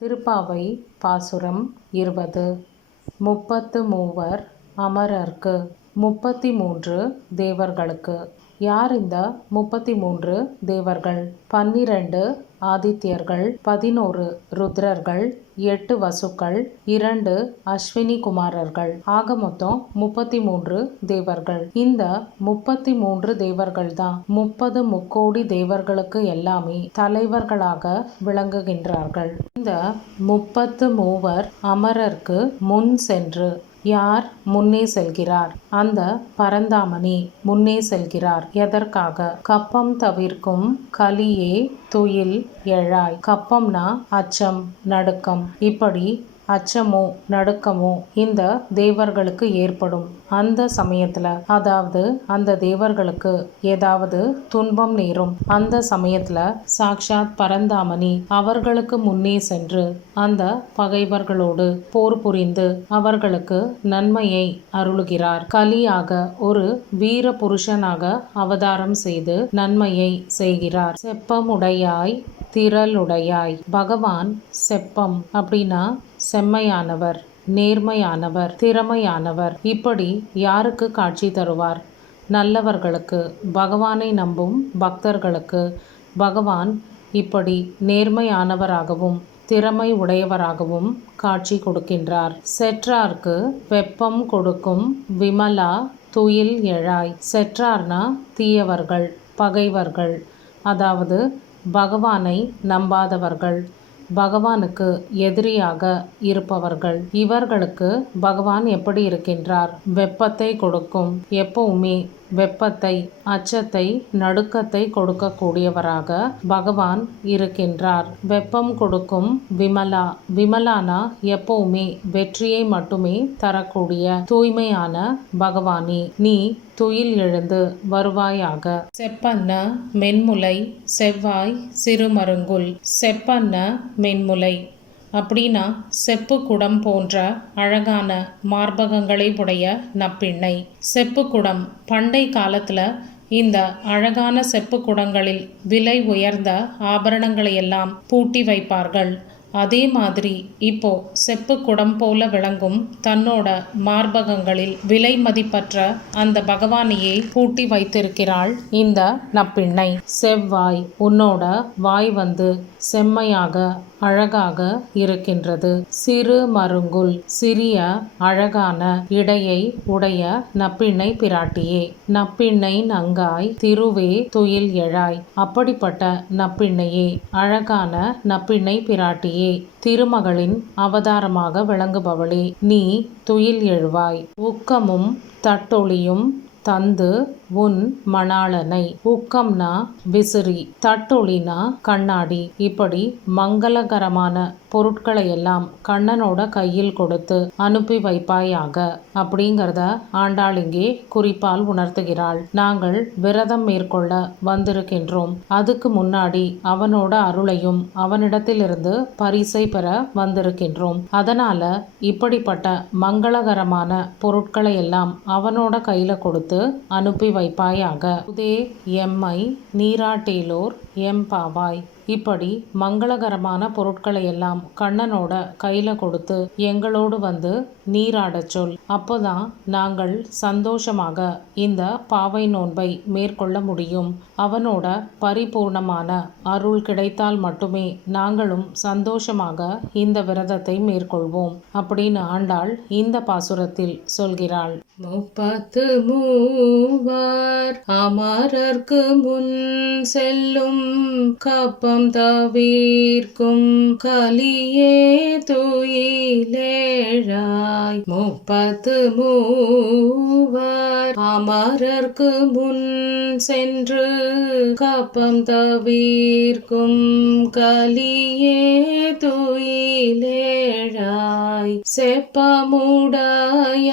திருப்பாவை பாசுரம் 20. 33 அமரர்க்கு 33 தேவர்களுக்கு. யார் இந்த 33 தேவர்கள்? 12 ஆதித்யர்கள், 11 ருத்ரர்கள், 8 வசுக்கள், 2 அஸ்வினி குமாரர்கள். ஆக மொத்தம் 33 தேவர்கள். இந்த 33 தேவர்கள் தான் 30 முக்கோடி தேவர்களுக்கு எல்லாமே தலைவர்களாக விளங்குகின்றார்கள். இந்த 33 அமரர்க்கு முன் சென்று யார் முன்னே செல்கிறார்? அந்த பரந்தாமணி முன்னே செல்கிறார். எதற்காக? கப்பம் தவிர்க்கும் கலியே துயில் எழாய். கப்பம்னா அச்சம், நடுக்கம். இப்படி அச்சமோ நடுக்கமோ இந்த தேவர்களுக்கு ஏற்படும் அந்த சமயத்துல, அதாவது அந்த தேவர்களுக்கு ஏதாவது துன்பம் நேரும் அந்த சமயத்துல சாக்ஷாத் பரந்தாமணி அவர்களுக்கு முன்னே சென்று அந்த பகைவர்களோடு போர் புரிந்து அவர்களுக்கு நன்மையை அருளுகிறார். கலியாக ஒரு வீர புருஷனாக அவதாரம் செய்து நன்மையை செய்கிறார். செப்பமுடையாய் திரளுடையாய். பகவான் செப்பம் அப்படின்னா செம்மையானவர், நேர்மையானவர், திறமையானவர். இப்படி யாருக்கு காட்சி தருவார்? நல்லவர்களுக்கு, பகவானை நம்பும் பக்தர்களுக்கு பகவான் இப்படி நேர்மையானவராகவும் திறமை உடையவராகவும் காட்சி கொடுக்கின்றார். செற்றார்க்கு வெப்பம் கொடுக்கும் விமலா துயில் எழாய். செற்றார்னா தீயவர்கள், பகைவர்கள், அதாவது பகவானை நம்பாதவர்கள், பகவானுக்கு எதிரியாக இருப்பவர்கள். இவர்களுக்கு பகவான் எப்படி இருக்கின்றார்? வெப்பத்தை கொடுக்கும், எப்பவுமே வெப்பத்தை, அச்சத்தை, நடுக்கத்தை கொடுக்கக்கூடியவராக பகவான் இருக்கின்றார். வெப்பம் கொடுக்கும் விமலா. விமலானா எப்பவுமே வெற்றியை மட்டுமே தரக்கூடிய தூய்மையான பகவானே, நீ துயில் எழுந்து வருவாயாக. செப்பன்ன மென்முலை செவ்வாய் சிறுமருங்குல். செப்பன்ன மென்முலை அப்படின்னா செப்பு குடம் போன்ற அழகான மார்பகங்களை உடைய நப்பிண்ணை. செப்பு குடம். பண்டை காலத்துல இந்த அழகான செப்பு குடங்களில் விலை உயர்ந்த ஆபரணங்களை எல்லாம் பூட்டி வைப்பார்கள். அதே மாதிரி இப்போ செப்பு குடம் போல விளங்கும் தன்னோட மார்பகங்களில் விலை மதிப்பற்ற அந்த பகவானையே பூட்டி வைத்திருக்கிறாள் இந்த நப்பிண்ணை. செவ்வாய். உன்னோட வாய் செம்மையாக அழகாக இருக்கின்றது. சிறு மருங்குல். சிறிய அழகான இடையை உடைய நப்பிண்ணை பிராட்டியே. நப்பிண்ணை நங்காய் திருவே துயில் எழாய். அப்படிப்பட்ட நப்பிண்ணையே, அழகான நப்பிண்ணை பிராட்டியே, திருமகளின் அவதாரமாக விளங்குபவளே, நீ துயில் எழுவாய். உக்கமும் தட்டொளியும் தந்து உன் மணாளனை. உக்கம்னா விசிறி, தட்டொளினா கண்ணாடி. இப்படி மங்களகரமான பொருட்களை எல்லாம் கண்ணனோட கையில் கொடுத்து அனுப்பி வைப்பாயாக அப்படிங்கிறத ஆண்டாள் இங்கே குறிப்பால் உணர்த்துகிறாள். நாங்கள் விரதம் மேற்கொள்ள வந்திருக்கின்றோம். அதுக்கு முன்னாடி அவனோட அருளையும் அவனிடத்திலிருந்து பரிசை பெற வந்திருக்கின்றோம். அதனால இப்படிப்பட்ட மங்களகரமான பொருட்களை எல்லாம் அவனோட கையில கொடுத்து அனுப்பி வைப்பாயாக. உதே எம்மை நீராட்டேலோர் எம்பாவாய். இப்படி மங்களகரமான பொருட்களை எல்லாம் கண்ணனோட கையில கொடுத்து எங்களோடு நீராடச் சொல். அப்போதான் நாங்கள் சந்தோஷமாக இந்த பாவை நோன்பை மேற்கொள்ள முடியும். அவனோட பரிபூர்ணமான அருள் கிடைத்தால் மட்டுமே நாங்களும் சந்தோஷமாக இந்த விரதத்தை மேற்கொள்வோம் அப்படின்னு ஆண்டாள் இந்த பாசுரத்தில் சொல்கிறாள். 33 அமரர்க்கு முன் செல்லும் கப்பம் தவிர்க்கும் கலியே துயிலேழாய். 33 அமரர்க்கு முன் சென்று கப்பம் தவிர்க்கும் கலியே துயிலேழாய். செப்பமுடையாய்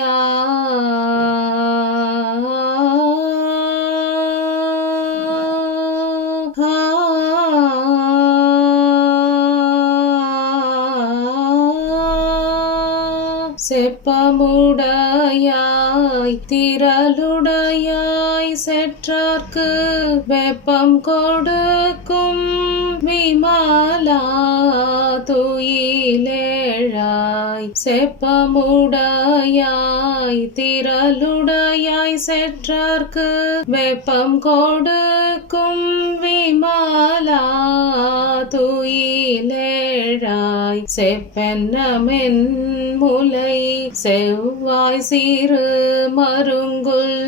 செப்பமுடையாய் திரளுடையாய். செற்றார்க்கு வெப்பம் கொடுக்கும் விமலா துயில் துயிலேழாய் செப்பமுடையாய் திரளுடையாய் செற்றார்க்கு வெப்பம் கொடுக்கும் விமலா துயிலேழாய் செப்பென்னமென் முலை செவ்வாய் சிறு மருங்குல்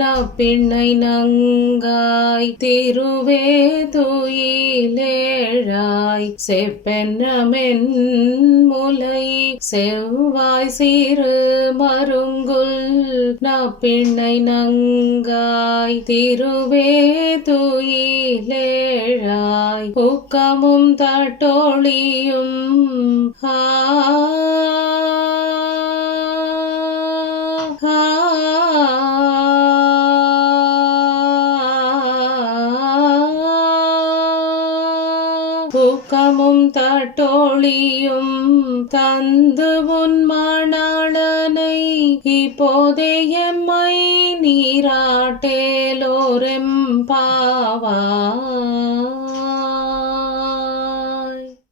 நப்பிண்ணை நங்காய் திருவே துயிலேழாய் செப்பென்னமென் முலை செவ்வாய் சிறு மருங்குல் நப்பிண்ணை நங்காய் திருவே துயிலேழாய் ஊக்கமும் தட்டோழியும் ஊக்கமும் தட்டோழியும் தந்து உன் மணாளனை இப்போதே எம்மை நீராட்டேலோரெம் பாவாய்.